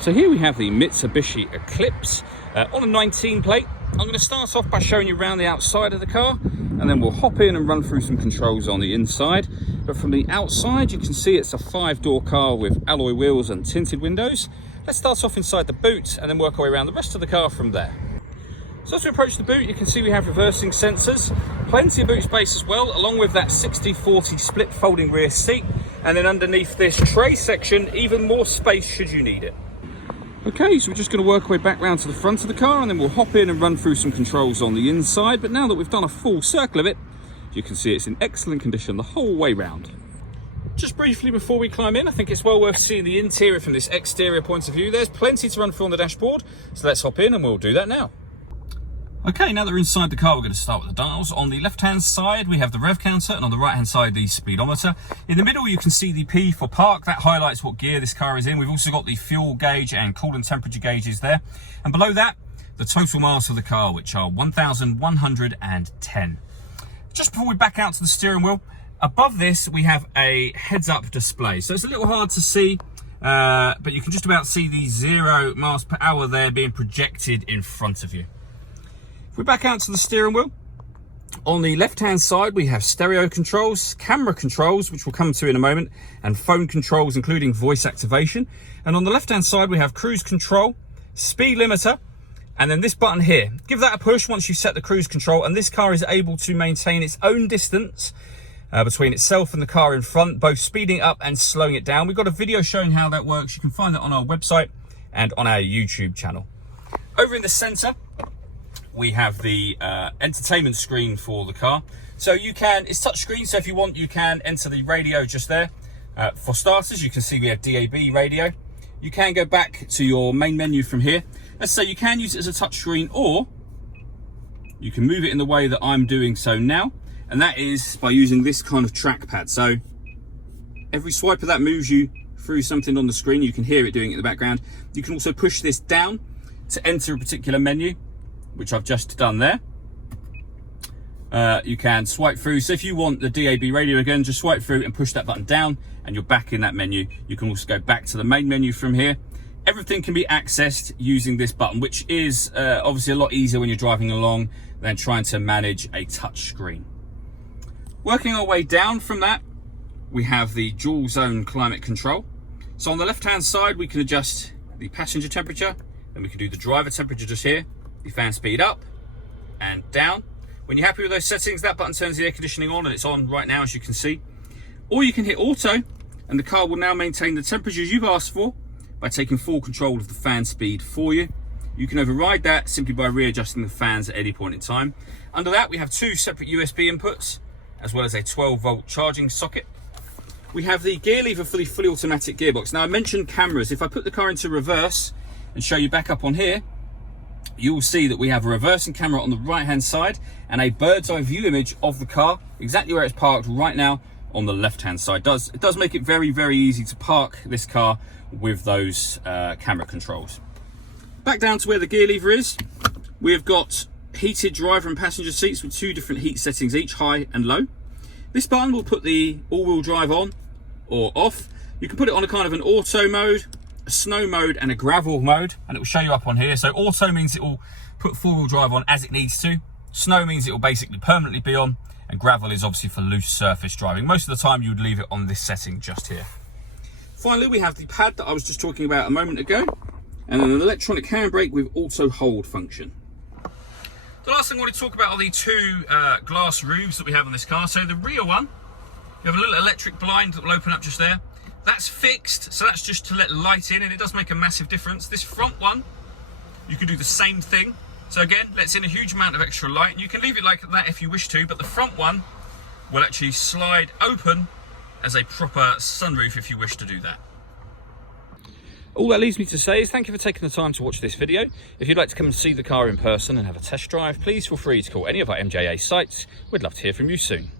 So here we have the Mitsubishi Eclipse on a 19 plate. I'm going to start off by showing you around the outside of the car, and then we'll hop in and run through some controls on the inside. But from the outside, you can see it's a 5-door car with alloy wheels and tinted windows. Let's start off inside the boot and then work our way around the rest of the car from there. So as we approach the boot, you can see we have reversing sensors, plenty of boot space as well, along with that 60-40 split folding rear seat. And then underneath this tray section, even more space should you need it. Okay, so we're just going to work our way back round to the front of the car, and then we'll hop in and run through some controls on the inside. But now that we've done a full circle of it, you can see it's in excellent condition the whole way round. Just briefly before we climb in, I think it's well worth seeing the interior from this exterior point of view. There's plenty to run through on the dashboard, so let's hop in and we'll do that now. Okay, now that we're inside the car, we're going to start with the dials. On the left-hand side, we have the rev counter, and on the right-hand side, the speedometer. In the middle, you can see the P for park. That highlights what gear this car is in. We've also got the fuel gauge and coolant temperature gauges there. And below that, the total miles for the car, which are 1,110. Just before we back out to the steering wheel, above this, we have a heads-up display. So it's a little hard to see, but you can just about see the 0 miles per hour there being projected in front of you. We're back out to the steering wheel. On the left-hand side, we have stereo controls, camera controls, which we'll come to in a moment, and phone controls, including voice activation. And on the left-hand side, we have cruise control, speed limiter, and then this button here. Give that a push once you set the cruise control, and this car is able to maintain its own distance between itself and the car in front, both speeding up and slowing it down. We've got a video showing how that works. You can find that on our website and on our YouTube channel. Over in the center, we have the entertainment screen for the car. So you can, it's touchscreen, so if you want, you can enter the radio just there. For starters, you can see we have DAB radio. You can go back to your main menu from here. Let's say you can use it as a touchscreen, or you can move it in the way that I'm doing so now, and that is by using this kind of trackpad. So every swipe of that moves you through something on the screen. You can hear it doing it in the background. You can also push this down to enter a particular menu, which I've just done there. You can swipe through. So if you want the DAB radio again, just swipe through and push that button down and you're back in that menu. You can also go back to the main menu from here. Everything can be accessed using this button, which is obviously a lot easier when you're driving along than trying to manage a touch screen. Working our way down from that, we have the dual zone climate control. So on the left-hand side, we can adjust the passenger temperature, and we can do the driver temperature just here. The fan speed up and down. When you're happy with those settings, that button turns the air conditioning on, and it's on right now, as you can see. Or you can hit auto, and the car will now maintain the temperatures you've asked for by taking full control of the fan speed for you. You can override that simply by readjusting the fans at any point in time. Under that, we have 2 separate USB inputs, as well as a 12-volt charging socket. We have the gear lever for the fully automatic gearbox. Now, I mentioned cameras. If I put the car into reverse and show you back up on here, you will see that we have a reversing camera on the right hand side and a bird's eye view image of the car exactly where it's parked right now on the left hand side. It does make it very, very easy to park this car with those camera controls. Back down to where the gear lever is, we've got heated driver and passenger seats with 2 different heat settings each, high and low. This button will put the all-wheel drive on or off. You can put it on a kind of an auto mode, a snow mode and a gravel mode, and it will show you up on here. So auto means it will put 4-wheel drive on as it needs to. Snow means it will basically permanently be on, and gravel is obviously for loose surface driving. Most of the time you would leave it on this setting just here. Finally, we have the pad that I was just talking about a moment ago, and an electronic handbrake with auto hold function. The last thing I want to talk about are the 2 glass roofs that we have on this car. So the rear one, you have a little electric blind that will open up just there. That's fixed, so that's just to let light in, and it does make a massive difference. This front one, you can do the same thing. So again, lets in a huge amount of extra light. You can leave it like that if you wish to, but the front one will actually slide open as a proper sunroof if you wish to do that. All that leaves me to say is thank you for taking the time to watch this video. If you'd like to come and see the car in person and have a test drive, please feel free to call any of our MJA sites. We'd love to hear from you soon.